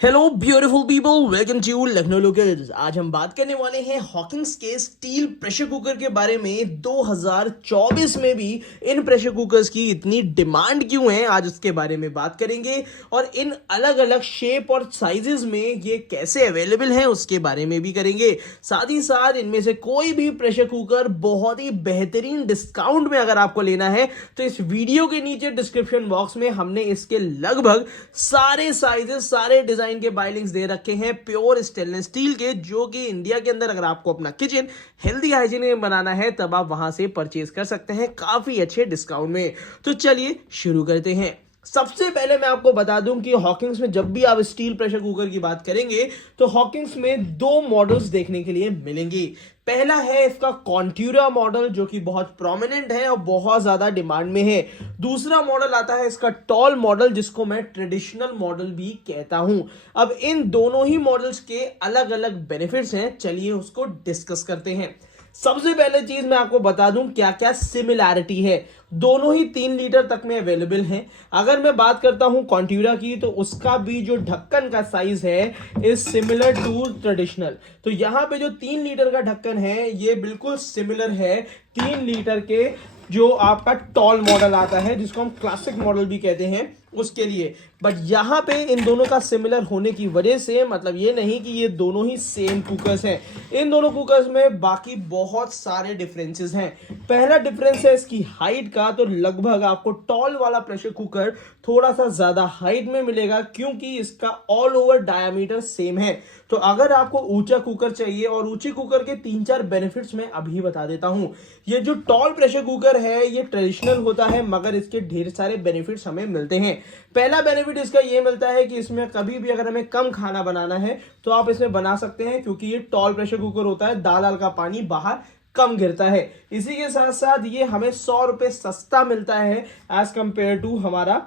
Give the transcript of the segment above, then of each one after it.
Hello beautiful people, welcome to Lucknow locals. आज हम बात करने वाले हैं हॉकिंस के स्टील प्रेशर कुकर के बारे में। 2024 में भी इन प्रेशर कुकर्स की इतनी डिमांड क्यों है, आज उसके बारे में बात करेंगे। और इन अलग अलग शेप और साइजेस में ये कैसे अवेलेबल हैं उसके बारे में भी करेंगे। साथ ही साथ इनमें से कोई भी प्रेशर कुकर बहुत ही बेहतरीन डिस्काउंट में अगर आपको लेना है तो इस वीडियो के नीचे डिस्क्रिप्शन बॉक्स में हमने इसके लगभग सारे साइजेस, सारे डिजाइन के बाय लिंक्स दे रखे हैं प्योर स्टेनलेस स्टील के, जो कि इंडिया के अंदर अगर आपको अपना किचन हेल्दी हाइजीन में बनाना है तब आप वहां से परचेज कर सकते हैं काफी अच्छे डिस्काउंट में। तो चलिए शुरू करते हैं। सबसे पहले मैं आपको बता दूं कि हॉकिंस में जब भी आप स्टील प्रेशर कुकर की बात करेंगे तो हॉकिंस में दो मॉडल्स देखने के लिए मिलेंगे। पहला है इसका कॉन्ट्यूरा मॉडल, जो कि बहुत प्रोमिनेंट है और बहुत ज्यादा डिमांड में है। दूसरा मॉडल आता है इसका टॉल मॉडल, जिसको मैं ट्रेडिशनल मॉडल भी कहता हूं। अब इन दोनों ही मॉडल्स के अलग अलग बेनिफिट्स हैं, चलिए उसको डिस्कस करते हैं। सबसे पहले चीज मैं आपको बता दूं क्या क्या सिमिलैरिटी है। दोनों ही 3 लीटर तक में अवेलेबल हैं। अगर मैं बात करता हूं कॉन्ट्यूरा की तो उसका भी जो ढक्कन का साइज है इज सिमिलर टू ट्रेडिशनल। तो यहां पे जो 3 लीटर का ढक्कन है ये बिल्कुल सिमिलर है 3 लीटर के जो आपका टॉल मॉडल आता है, जिसको हम क्लासिक मॉडल भी कहते हैं, उसके लिए। बट यहां पे इन दोनों का सिमिलर होने की वजह से मतलब ये नहीं कि ये दोनों ही सेम कुकर्स हैं। इन दोनों कुकर्स में बाकी बहुत सारे डिफरेंसेस हैं। पहला डिफरेंस है इसकी हाइट का। तो लगभग आपको टॉल वाला प्रेशर कुकर थोड़ा सा ज्यादा हाइट में मिलेगा, क्योंकि इसका ऑल ओवर डायमीटर सेम है। तो अगर आपको ऊंचा कुकर चाहिए, और ऊंचे कुकर के 3-4 बेनिफिट्स मैं अभी बता देता हूं। ये जो टॉल प्रेशर कुकर है ये ट्रेडिशनल होता है, मगर इसके ढेर सारे बेनिफिट्स हमें मिलते हैं। पहला बेनिफिट इसका ये मिलता है कि इसमें कभी भी अगर हमें कम खाना बनाना है तो आप इसमें बना सकते हैं, क्योंकि ये टॉल प्रेशर कुकर होता है, दाल का पानी बाहर कम गिरता है। इसी के साथ साथ ये हमें 100 रुपए सस्ता मिलता है एज कंपेयर टू हमारा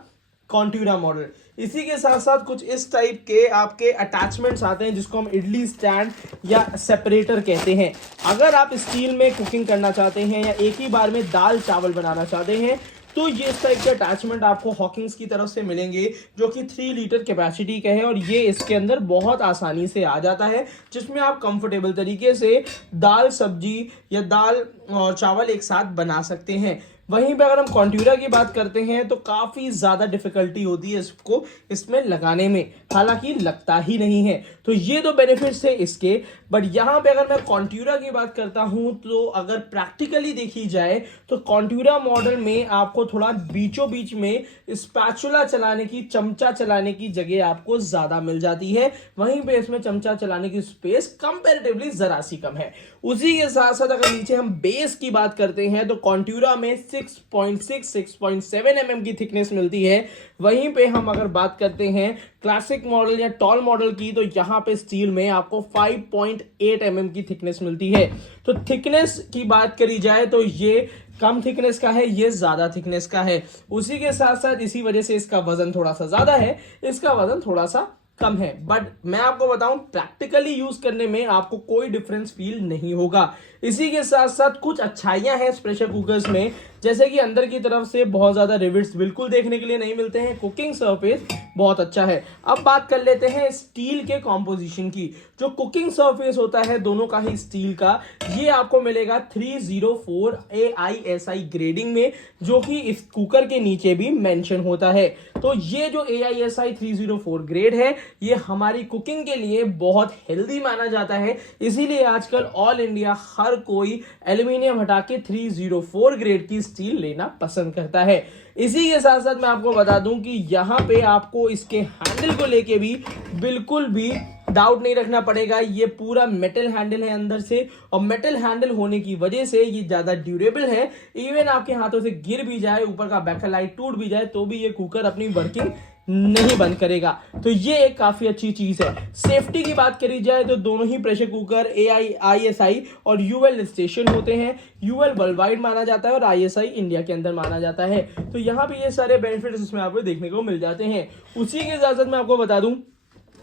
कॉन्ट्यूरा मॉडल। इसी के साथ साथ कुछ इस टाइप के आपके अटैचमेंट्स आते हैं, जिसको हम इडली स्टैंड या सेपरेटर कहते हैं। अगर आप स्टील में कुकिंग करना चाहते हैं या एक ही बार में दाल चावल बनाना चाहते हैं तो ये इस टाइप के अटैचमेंट आपको हॉकिंस की तरफ से मिलेंगे, जो कि 3 लीटर कैपेसिटी का है। और ये इसके अंदर बहुत आसानी से आ जाता है, जिसमें आप कंफर्टेबल तरीके से दाल सब्जी या दाल और चावल एक साथ बना सकते हैं। वहीं पे अगर हम कॉन्ट्यूरा की बात करते हैं तो काफी ज्यादा डिफिकल्टी होती है इसको इसमें लगाने में, हालांकि लगता ही नहीं है। तो ये दो बेनिफिट्स है इसके। बट यहां पे अगर मैं कॉन्ट्यूरा की बात करता हूं तो अगर प्रैक्टिकली देखी जाए तो कॉन्ट्यूरा मॉडल में आपको थोड़ा बीचों बीच में स्पैचुला चलाने की, चमचा चलाने की जगह आपको ज्यादा मिल जाती है। वहीं पे इसमें चमचा चलाने की स्पेस कंपैरेटिवली जरा सी कम है। उसी के साथ साथ अगर नीचे हम बेस की बात करते हैं तो कॉन्ट्यूरा में 6.7 mm की थिकनेस मिलती है। वहीं पे हम अगर बात करते हैं क्लासिक मॉडल या टॉल मॉडल की तो यहां पे स्टील में आपको 5.8 mm की थिकनेस मिलती है। तो थिकनेस की बात करी जाए तो ये कम थिकनेस का है, ये ज्यादा थिकनेस का है। उसी के साथ साथ इसी वजह से इसका वजन थोड़ा सा ज्यादा है, इसका वजन थोड़ा सा कम है। बट मैं आपको बताऊं प्रैक्टिकली यूज करने में आपको कोई डिफरेंस फील नहीं होगा। इसी के साथ साथ कुछ अच्छाइयां हैं इस प्रेशर कुकर्स में, जैसे कि अंदर की तरफ से बहुत ज्यादा रिविट्स बिल्कुल देखने के लिए नहीं मिलते हैं। कुकिंग सरफेस बहुत अच्छा है। अब बात कर लेते हैं स्टील के कॉम्पोजिशन की। जो कुकिंग सरफेस होता है दोनों का ही स्टील का, ये आपको मिलेगा 304 AISI ग्रेडिंग में, जो कि इस कुकर के नीचे भी मेंशन होता है। तो ये जो AISI 304 ग्रेड है ये हमारी कुकिंग के लिए बहुत हेल्दी माना जाता है। इसीलिए आजकल ऑल इंडिया हर कोई एल्यूमिनियम हटा के 304 ग्रेड की स्टील लेना पसंद करता है। इसी के साथ साथ मैं आपको बता दूं कि यहां पे आपको इसके हैंडल को लेके भी बिल्कुल भी डाउट नहीं रखना पड़ेगा। ये पूरा मेटल हैंडल है अंदर से, और मेटल हैंडल होने की वजह से ये ज्यादा ड्यूरेबल है। इवन आपके हाथों से गिर भी जाए, ऊपर का बैकलाइट टूट भी जाए, तो भी ये कुकर अपनी वर्किंग नहीं बंद करेगा। तो ये एक काफी अच्छी चीज है। सेफ्टी की बात करी जाए तो दोनों ही प्रेशर कुकर AISI और UL स्टेशन होते हैं। UL वर्ल्ड वाइड माना जाता है और ISI इंडिया के अंदर माना जाता है। तो यहाँ पे ये सारे बेनिफिट्स इसमें आपको देखने को मिल जाते हैं। उसी के साथ साथ मैं आपको बता दूं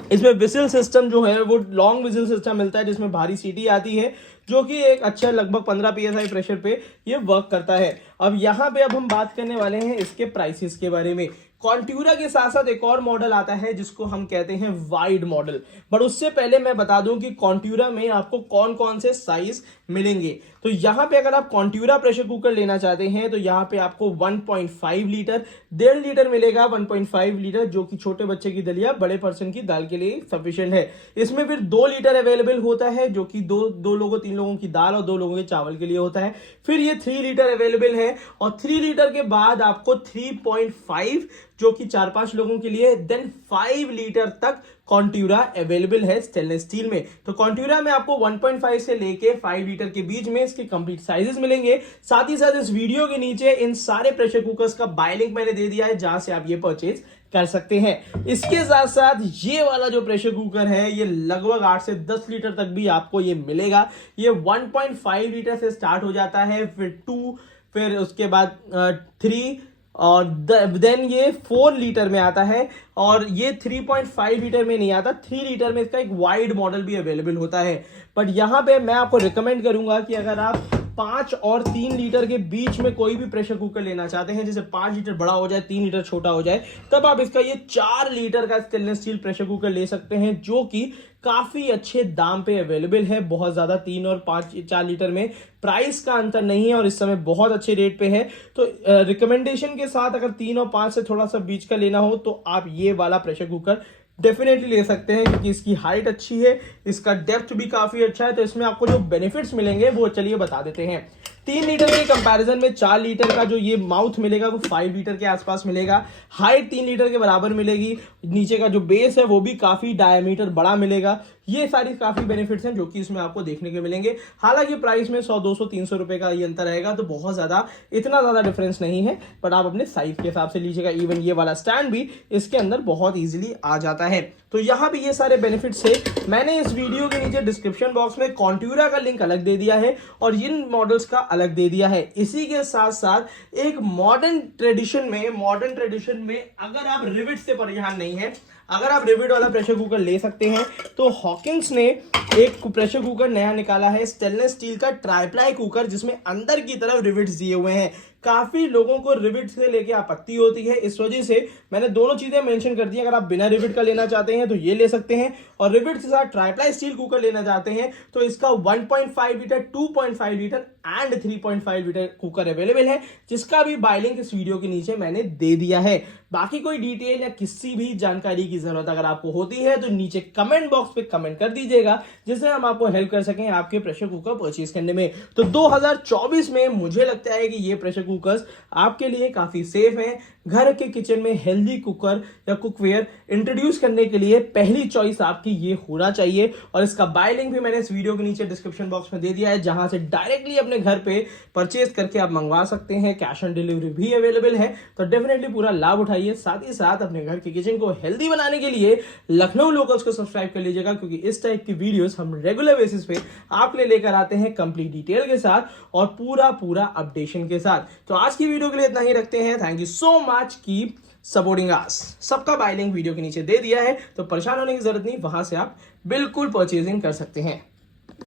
इसमें विसिल सिस्टम जो है वो लॉन्ग विसिल सिस्टम मिलता है, जिसमें भारी सीटी आती है, जो कि एक अच्छा लगभग 15 PSI प्रेशर पे ये वर्क करता है। अब यहाँ पे हम बात करने वाले हैं इसके प्राइसेस के बारे में। कॉन्ट्यूरा के साथ साथ एक और मॉडल आता है जिसको हम कहते हैं वाइड मॉडल। बट उससे पहले मैं बता दूं कि कॉन्ट्यूरा में आपको कौन कौन से साइज मिलेंगे। तो यहाँ पे अगर आप कॉन्ट्यूरा प्रेशर कुकर लेना चाहते हैं तो यहाँ पे आपको 1.5 लीटर, 1.5 लीटर मिलेगा। 1.5 लीटर जो कि छोटे बच्चे की दलिया, बड़े पर्सन की दाल के लिए सफिशिएंट है। इसमें फिर 2 लीटर अवेलेबल होता है जो कि दो लोगों 3 लोगों की दाल और 2 लोगों के चावल के लिए होता है। फिर ये 3 लीटर अवेलेबल है और 3 लीटर के बाद आपको 3.5 जो कि 4-5 लोगों के लिए, देन 5 लीटर तक कॉन्ट्यूरा अवेलेबल है स्टेनलेस स्टील में। तो कॉन्ट्यूरा में आपको 1.5 से लेके 5 लीटर के बीच में इसके कंप्लीट साइजेस मिलेंगे। साथ ही साथ इस वीडियो के नीचे इन सारे प्रेशर कुकर्स का बाय लिंक मैंने दे दिया है जहां से आप ये परचेज कर सकते हैं। इसके साथ साथ ये वाला जो प्रेशर कुकर है ये लगभग 8 से 10 लीटर तक भी आपको ये मिलेगा। ये 1.5 लीटर से स्टार्ट हो जाता है, फिर 2, फिर उसके बाद 3 और देन ये 4 लीटर में आता है। और ये 3.5 लीटर में नहीं आता, 3 लीटर में इसका एक वाइड मॉडल भी अवेलेबल होता है। बट यहाँ पे मैं आपको रिकमेंड करूंगा कि अगर आप 5 और 3 लीटर के बीच में कोई भी प्रेशर कुकर लेना चाहते हैं, जैसे 5 लीटर बड़ा हो जाए, 3 लीटर छोटा हो जाए, तब आप इसका ये 4 लीटर का स्टेनलेस स्टील प्रेशर कुकर ले सकते हैं जो कि काफी अच्छे दाम पे अवेलेबल है। बहुत ज्यादा 3 और 4 लीटर में प्राइस का अंतर नहीं है और इस समय बहुत अच्छे रेट पे है। तो रिकमेंडेशन के साथ अगर 3 और 5 से थोड़ा सा बीच का लेना हो तो आप ये वाला प्रेशर कुकर डेफिनेटली ले सकते हैं क्योंकि इसकी हाइट अच्छी है, इसका डेप्थ भी काफी अच्छा है। तो इसमें आपको जो बेनिफिट्स मिलेंगे वो चलिए बता देते हैं। 3 लीटर के कंपैरिजन में 4 लीटर का जो ये माउथ मिलेगा वो 5 लीटर के आसपास मिलेगा। हाइट 3 लीटर के बराबर मिलेगी। नीचे का जो बेस है वो भी काफी डायमीटर बड़ा मिलेगा। ये सारी काफी बेनिफिट्स हैं जो कि इसमें आपको देखने को मिलेंगे। हालांकि प्राइस में 100, 200, 300 रुपए का ये अंतर रहेगा, तो बहुत ज्यादा इतना ज्यादा डिफरेंस नहीं है। बट आप अपने साइज के हिसाब से लीजिएगा। इवन ये वाला स्टैंड भी इसके अंदर बहुत इजीली आ जाता है। तो यहाँ भी ये सारे बेनिफिट्स है। मैंने इस वीडियो के नीचे डिस्क्रिप्शन बॉक्स में कॉन्ट्यूरा का लिंक अलग दे दिया है और इन मॉडल्स का अलग दे दिया है। इसी के साथ साथ एक मॉडर्न ट्रेडिशन में अगर आप रिविट से परेशान नहीं है, अगर आप रिविट वाला प्रेशर कुकर ले सकते हैं, तो हॉकिंस ने एक प्रेशर कुकर नया निकाला है, स्टेनलेस स्टील का ट्राइप्लाई कुकर, जिसमें अंदर की तरफ रिविट्स दिए हुए हैं। काफी लोगों को रिविट से लेके आपत्ति होती है, इस वजह से मैंने दोनों चीजें मेंशन कर दी। अगर आप बिना रिविट का लेना चाहते हैं तो ये ले सकते हैं, और रिविट के साथ ट्राइप्लाई स्टील कुकर लेना चाहते हैं तो इसका 1.5 litre, 2.5 litre and 3.5 litre cooker available है, जिसका भी बाय लिंक इस वीडियो के नीचे मैंने दे दिया है। बाकी कोई डिटेल या किसी भी जानकारी की जरूरत अगर आपको होती है तो नीचे कमेंट बॉक्स पे कमेंट कर दीजिएगा, जिससे हम आपको हेल्प कर सकें आपके प्रेशर कुकर परचेज करने में। तो 2024 में मुझे लगता है कि ये प्रेशर कुकर्स आपके लिए काफी सेफ हैं। घर के किचन में हेल्दी कुकर या कुकवेयर इंट्रोड्यूस करने के लिए पहली चॉइस आपकी ये होना चाहिए। और इसका बाय लिंक भी मैंने इस वीडियो के नीचे डिस्क्रिप्शन बॉक्स में दे दिया है, जहां से डायरेक्टली अपने घर पे परचेज करके आप मंगवा सकते हैं। कैश ऑन डिलीवरी भी अवेलेबल है, तो डेफिनेटली पूरा लाभ उठाइए। साथ ही साथ अपने घर के किचन को हेल्दी बनाने के लिए लखनऊ लोकल्स को सब्सक्राइब कर लीजिएगा, क्योंकि इस टाइप की वीडियोस हम रेगुलर बेसिस पे आप लेकर आते हैं कंप्लीट डिटेल के साथ और पूरा अपडेशन के साथ। तो आज की वीडियो के लिए इतना ही रखते हैं। Thank you so much keep supporting us. सबका बाय लिंक वीडियो के नीचे दे दिया है, तो परेशान होने की जरूरत नहीं, वहां से आप बिल्कुल परचेजिंग कर सकते हैं।